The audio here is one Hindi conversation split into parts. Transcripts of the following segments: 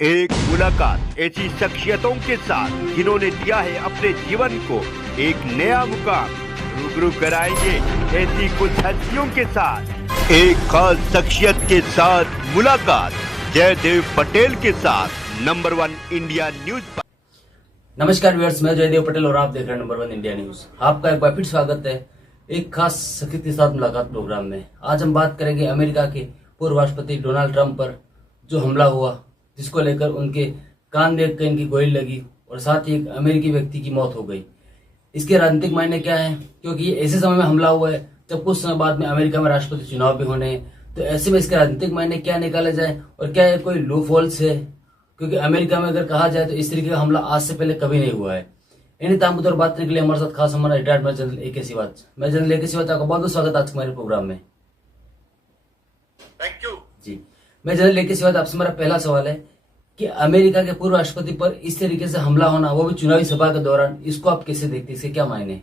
एक मुलाकात ऐसी शख्सियतों के साथ जिन्होंने दिया है अपने जीवन को एक नया मुकाम। रूबरू कराएंगे ऐसी कुछ हस्तियों के साथ एक खास शख्सियत के साथ मुलाकात जयदेव पटेल के साथ नंबर 1 इंडिया न्यूज पर। नमस्कार व्यूअर्स, मैं जयदेव पटेल और आप देख रहे हैं नंबर 1 इंडिया न्यूज। आपका एक बार फिर स्वागत है एक खास शख्सियत के साथ मुलाकात प्रोग्राम में। आज हम बात करेंगे अमेरिका के पूर्व राष्ट्रपति डोनाल्ड ट्रंप पर जो हमला हुआ, जिसको लेकर उनके कान में कहीं की गोली लगी और साथ ही एक अमेरिकी व्यक्ति की मौत हो गई। इसके राजनीतिक मायने क्या है, क्योंकि ये ऐसे समय में हमला हुआ है जब कुछ समय बाद में अमेरिका में राष्ट्रपति चुनाव भी होने हैं। तो ऐसे में इसके राजनीतिक मायने क्या निकाले जाए और क्या ये कोई लूप होल्स है, क्योंकि अमेरिका में अगर कहा जाए तो इस तरीके का हमला आज से पहले कभी नहीं हुआ है। इन्हीं तमाम मुद्दों पर बात करने के लिए हमारे साथ खास हमारा रिटायर्ड मेजर जनरल ए के सिवाच। मैं जनरल ए के सिवाच, आपका बहुत बहुत स्वागत आज हमारे प्रोग्राम में। थैंक यू जी, मैं जनरल ए के सिवाच, आपसे मेरा पहला सवाल है कि अमेरिका के पूर्व राष्ट्रपति पर इस तरीके से हमला होना, वो भी चुनावी सभा के दौरान, इसको आप कैसे देखते हैं, इसके क्या मायने?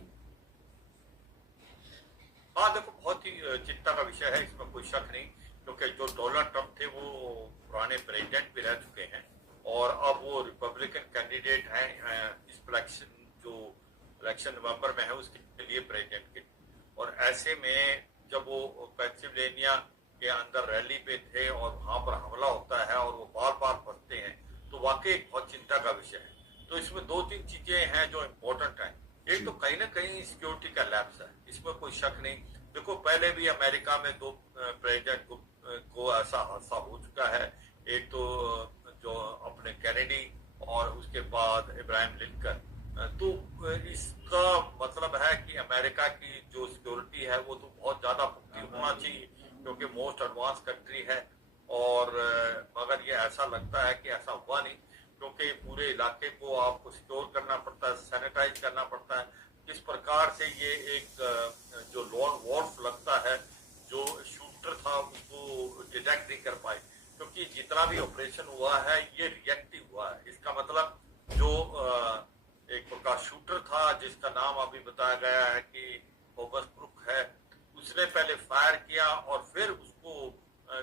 हाँ देखो, बहुत ही चिंता का विषय है, इसमें कोई शक नहीं, क्योंकि जो डोनाल्ड ट्रंप थे वो पुराने प्रेसिडेंट भी रह चुके हैं और अब वो रिपब्लिकन कैंडिडेट हैं इस इलेक्शन, जो इलेक्शन नवंबर में है उसके लिए प्रेसिडेंट के। और ऐसे में जब वो पेंसिल्वेनिया के अंदर रैली पे थे और वहां पर हमला होता है और वो बार बार फंसते हैं, तो वाकई बहुत चिंता का विषय है। तो इसमें दो तीन चीजें हैं जो इम्पोर्टेंट हैं। एक तो कहीं ना कहीं सिक्योरिटी का लैप्स है, इसमें कोई शक नहीं। देखो, पहले भी अमेरिका में दो प्रेसिडेंट को ऐसा हादसा हो चुका है। एक तो जो अपने कैनेडी और उसके बाद इब्राहिम लिंकन। तो इसका मतलब है कि अमेरिका की जो सिक्योरिटी है वो तो बहुत ज्यादा पुख्ती होना चाहिए, क्योंकि मोस्ट एडवांस कंट्री है। और मगर ये ऐसा लगता है कि ऐसा हुआ नहीं, क्योंकि पूरे इलाके को आपको सिक्योर करना पड़ता है, सैनिटाइज करना पड़ता है। किस प्रकार से ये एक जो लॉन वॉल्फ लगता है, जो शूटर था उसको डिटेक्ट नहीं कर पाए, क्योंकि जितना भी ऑपरेशन हुआ है ये रिएक्टिव हुआ है। इसका मतलब जो एक प्रकार शूटर था जिसका नाम अभी बताया गया है कि थॉमस ब्रुक है, उसने पहले फायर किया और फिर उसको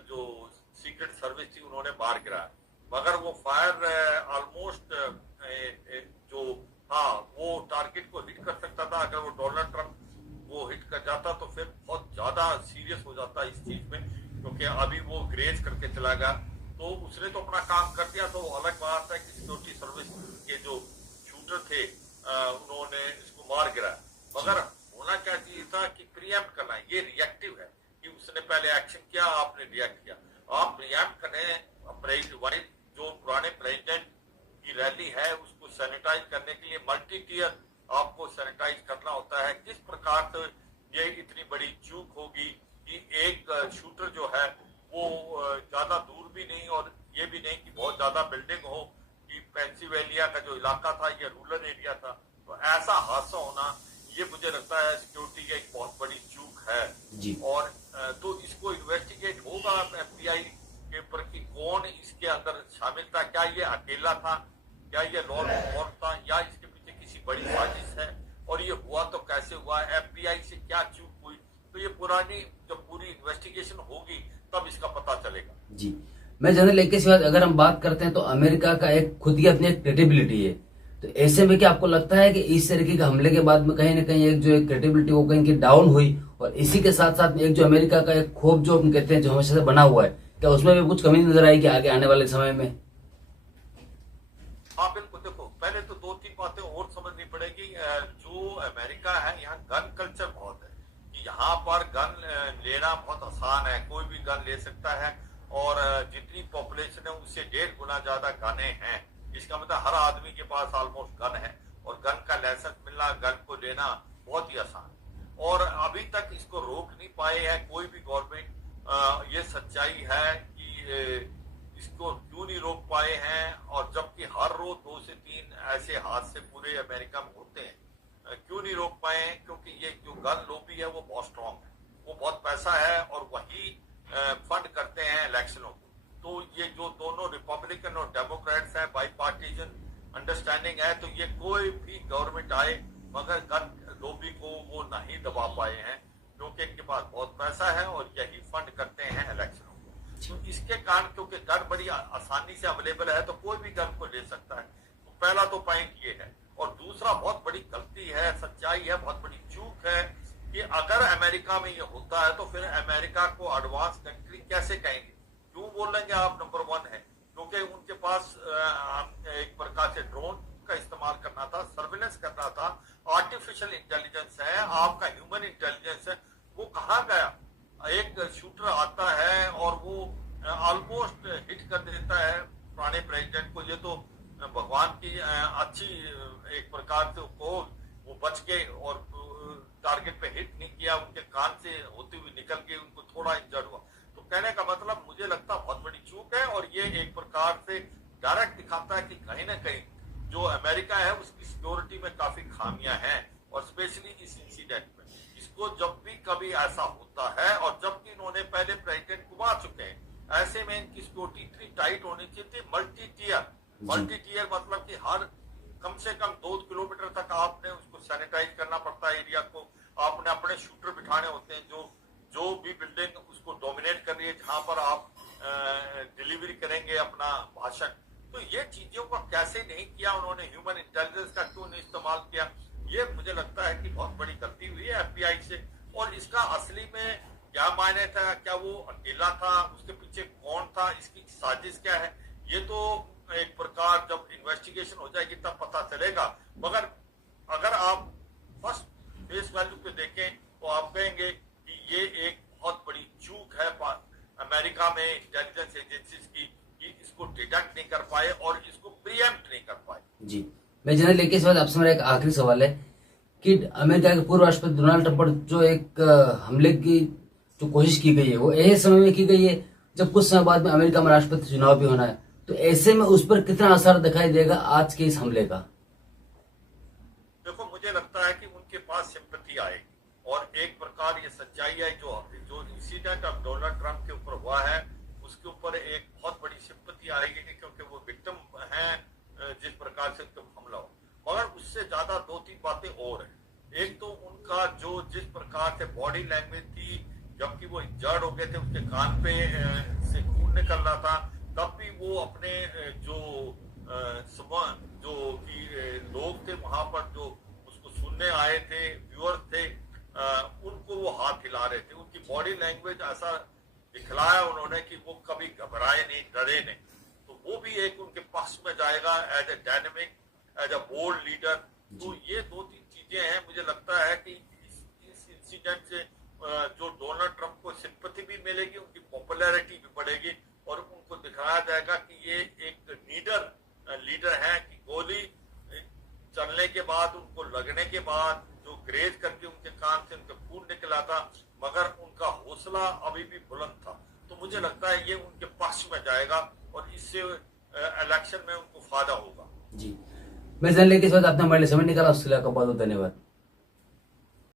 जो सीक्रेट सर्विस थी उन्होंने मार गिराया। मगर वो फायर ऑलमोस्ट जो था वो टारगेट को हिट कर सकता था। अगर वो डोनाल्ड ट्रंप वो हिट कर जाता तो फिर बहुत ज्यादा सीरियस हो जाता इस चीज में, क्योंकि अभी वो ग्रेज करके चला गया। तो उसने तो अपना काम कर दिया। तो अलग बात है कि सिक्योरिटी सर्विस के जो शूटर थे उन्होंने इसको मार गिराया। मगर होना क्या चाहिए था कि प्रीएम्प्ट करना। ये रिएक्टिव है कि उसने पहले एक्शन किया, आपने रिएक्ट किया। आप प्रीएम्प्ट करें, जो पुराने प्रेसिडेंट की रैली है उसको सैनिटाइज करने के लिए मल्टी टीयर आपको सैनिटाइज करना होता है। किस प्रकार से ये इतनी बड़ी चूक होगी कि एक शूटर जो है वो ज्यादा दूर भी नहीं और ये भी नहीं कि बहुत ज्यादा बिल्डिंग हो, कि पेंसिल्वेनिया का जो इलाका था ये रूरल एरिया था। तो ऐसा हादसा होना, ये मुझे लगता है सिक्योरिटी की एक बहुत बड़ी चूक है जी। और तो इसको इन्वेस्टिगेट होगा FBI के ऊपर कि कौन इसके अंदर शामिल था। क्या ये अकेला था, क्या ये लॉन वॉल्फ था, या इसके पीछे किसी बड़ी साजिश है, और ये हुआ तो कैसे हुआ, FBI से क्या चूक हुई। तो ये पुरानी जब पूरी इन्वेस्टिगेशन होगी तब इसका पता चलेगा। जी, मैं जनरल ए के सिवाच, अगर हम बात करते हैं तो अमेरिका का एक खुद की अपनी एक क्रेडिबिलिटी है। तो ऐसे में क्या आपको लगता है कि इस तरीके के हमले के बाद में कहीं ना कहीं एक जो एक क्रेडिबिलिटी वो कहीं की डाउन हुई, और इसी के साथ साथ एक जो अमेरिका का एक खौफ जो हम कहते हैं जो हमेशा से बना हुआ है, क्या उसमें भी कुछ कमी नजर आएगी आगे आने वाले समय में? हाँ बिल्कुल। देखो, पहले तो दो तीन बातें और समझनी पड़ेगी। जो अमेरिका है यहाँ गन कल्चर बहुत है, कि यहाँ पर गन लेना बहुत आसान है, कोई भी गन ले सकता है। और जितनी पॉपुलेशन है उससे 1.5 गुना ज्यादा गने हैं। इसका मतलब हर आदमी के पास ऑलमोस्ट गन है, और गन का लाइसेंस मिलना, गन को लेना बहुत ही आसान है। और अभी तक इसको रोक नहीं पाए हैं कोई भी गवर्नमेंट। ये सच्चाई है कि इसको क्यों नहीं रोक पाए हैं, और जबकि हर रोज 2 से 3 ऐसे हादसे पूरे अमेरिका में होते हैं। क्यों नहीं रोक पाए हैं? क्योंकि ये जो गन लॉबी है वो बहुत स्ट्रांग है, वो बहुत पैसा है और वही फंड करते हैं इलेक्शनों को। तो ये जो दोनों रिपब्लिकन और डेमोक्रेट्स है, बाई पार्टीजन अंडरस्टैंडिंग है। तो ये कोई भी गवर्नमेंट आए मगर गन लॉबी को वो नहीं दबा पाए हैं, क्योंकि इनके पास बहुत पैसा है और यही फंड करते हैं इलेक्शनों को। तो इसके कारण क्योंकि गन बड़ी आसानी से अवेलेबल है तो कोई भी गन को ले सकता है। तो पहला तो पॉइंट ये है। और दूसरा बहुत बड़ी गलती है, सच्चाई है, बहुत बड़ी चूक है कि अगर अमेरिका में ये होता है तो फिर अमेरिका को एडवांस कंट्री कैसे कहेंगे? क्यों बोलेंगे आप नंबर 1 है? क्योंकि उनके पास एक प्रकार से ड्रोन का इस्तेमाल करना था, सर्विलेंस करना था, आर्टिफिशियल इंटेलिजेंस है, आपका ह्यूमन इंटेलिजेंस है, वो कहाँ गया? एक शूटर आता है और वो ऑलमोस्ट हिट कर देता है पुराने प्रेसिडेंट को। ये तो भगवान की अच्छी एक प्रकार से वो बच गए और टारगेट पे हिट नहीं किया, उनके कान से होते हुए निकल के उनको थोड़ा इंजर्ड हुआ। तो कहने का मतलब मुझे लगता बहुत बड़ी चूक है और ये एक प्रकार से डायरेक्ट दिखाता है कि कहीं ना कहीं जो अमेरिका है उसकी सिक्योरिटी में काफी खामियां हैं और स्पेशली इस इंसिडेंट में। इसको जब भी कभी ऐसा होता है और जबकि इन्होंने पहले प्रेसिडेंट घुमा चुके हैं, ऐसे में इनकी सिक्योरिटी इतनी टाइट होनी चाहिए थी। मल्टी टीयर मतलब कि हर कम से कम 2 किलोमीटर तक आपने उसको सैनिटाइज करना पड़ता है एरिया को। आपने अपने शूटर बिठाने होते हैं जो भी बिल्डिंग उसको डोमिनेट कर रही है, जहां पर आप डिलीवरी करेंगे अपना भाषण। तो ये चीजों को कैसे नहीं किया उन्होंने? ह्यूमन इंटेलिजेंस का क्यों नहीं इस्तेमाल किया? ये मुझे लगता है कि बहुत बड़ी गलती हुई है FBI से। और इसका असली में क्या मायने था? क्या वो अकेला था? उसके पीछे कौन था? इसकी साजिश क्या है? ये तो एक प्रकार जब इन्वेस्टिगेशन हो जाएगी तब पता चलेगा। मगर अगर आप फर्स्ट फेस वैल्यू पे देखें तो आप कहेंगे कि ये एक बहुत बड़ी चूक है अमेरिका में इंटेलिजेंस एजेंसीज की कि इसको डिटेक्ट नहीं कर पाए और इसको प्रीएम्प्ट नहीं कर पाए। जी, मैं जनरल लेके इस बात आपसे मेरा एक आखिरी सवाल है कि अमेरिका के पूर्व राष्ट्रपति डोनाल्ड ट्रंप पर जो एक हमले की जो कोशिश की गई है वो ऐसे समय में की गई है जब कुछ समय बाद में अमेरिका में राष्ट्रपति चुनाव भी होना है। तो ऐसे में उस पर कितना असर दिखाई देगा आज के इस हमले का? देखो, मुझे लगता है कि उनके पास सिंपैथी आएगी और एक प्रकार ये सच्चाई है जो इंसिडेंट अब डोनाल्ड ट्रंप के ऊपर हुआ है उसके ऊपर एक बहुत बड़ी सिंपैथी आएगी क्योंकि वो विक्टिम हैं जिस प्रकार से उनका हमला हो। मगर उससे ज्यादा 2-3 बातें और हैं। एक तो उनका जो जिस प्रकार से बॉडी लैंग्वेज थी, जबकि वो इंजर्ड हो गए थे, उसके कान पे से खून निकल रहा था, तब भी वो अपने जो लोग थे वहां पर जो उसको सुनने आए थे, व्यूअर्स थे, उनको वो हाथ हिला रहे थे। उनकी बॉडी लैंग्वेज ऐसा दिखलाया उन्होंने कि वो कभी घबराए नहीं, डरे नहीं। तो वो भी एक उनके पक्ष में जाएगा as a dynamic, as a bold leader. तो ये 2-3 चीजें हैं। मुझे लगता है कि इस इंसिडेंट से जो डोनाल्ड ट्रंप को सिंपैथी भी मिलेगी, उनकी पॉपुलैरिटी भी बढ़ेगी और उनको दिखाया जाएगा कि ये एक लीडर है कि गोली चलने के बाद, उनको लगने के बाद जो ग्रेज करके उनके कान से उनका खून निकला था, मगर उनका हौसला अभी भी बुलंद था। तो मुझे लगता है ये उनके पक्ष में जाएगा और इससे इलेक्शन में उनको फायदा होगा। जी, मैं जान लेके इस बात आपने हमारे लिए समय निकाला, उसके लिए आपका बहुत बहुत धन्यवाद।